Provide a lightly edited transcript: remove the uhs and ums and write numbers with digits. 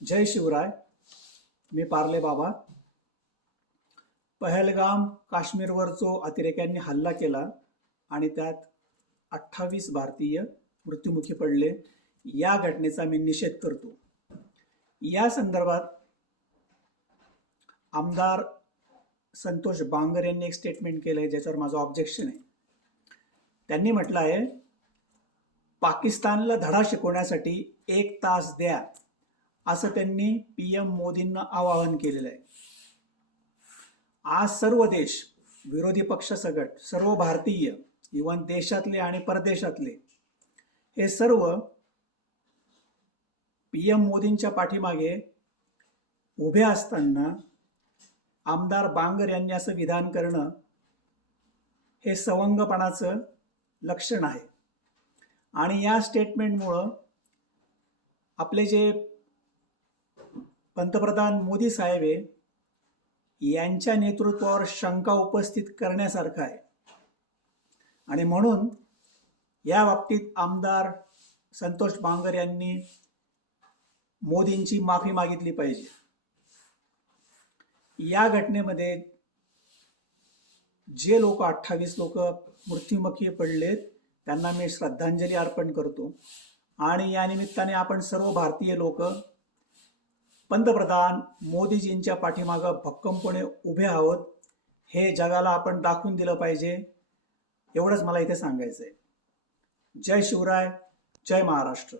जय शिवराय. मी पार्ले बाबा. पहलगाम काश्मीरवर जो अतिरेक्यांनी हल्ला केला आणि त्यात 28 भारतीय मृत्युमुखी पडले, या घटनेचा मी निषेध करतो. या संदर्भात आमदार संतोष बांगर यांनी एक स्टेटमेंट केलं आहे, ज्याच्यावर माझं ऑब्जेक्शन आहे. त्यांनी म्हटलं आहे, पाकिस्तानला धडा शिकवण्यासाठी 1 तास द्या, असं त्यांनी PM मोदींना आवाहन केलेलं आहे. आज सर्व देश, विरोधी पक्ष सगट, सर्व भारतीय, इव्हन देशातले आणि परदेशातले, हे सर्व PM मोदींच्या पाठीमागे उभे असताना आमदार बांगर यांनी असं विधान करणं हे सवंगपणाचं लक्षण आहे. आणि या स्टेटमेंटमुळं आपले जे पंतप्रधान मोदी साहेब आहे, यांच्या नेतृत्वावर शंका उपस्थित करण्यासारखं आहे. आणि म्हणून या बाबतीत आमदार संतोष बांगर यांनी मोदींची माफी मागितली पाहिजे. या घटनेमध्ये जे लोक 28 लोक मृत्युमुखी पडलेत, त्यांना मी श्रद्धांजली अर्पण करतो. आणि या निमित्ताने आपण सर्व भारतीय लोक पंतप्रधान मोदीजींच्या पाठीमागं भक्कमपणे उभे आहोत, हे जगाला आपण दाखवून दिलं पाहिजे. एवढंच मला इथे सांगायचं आहे. जय शिवराय, जय महाराष्ट्र.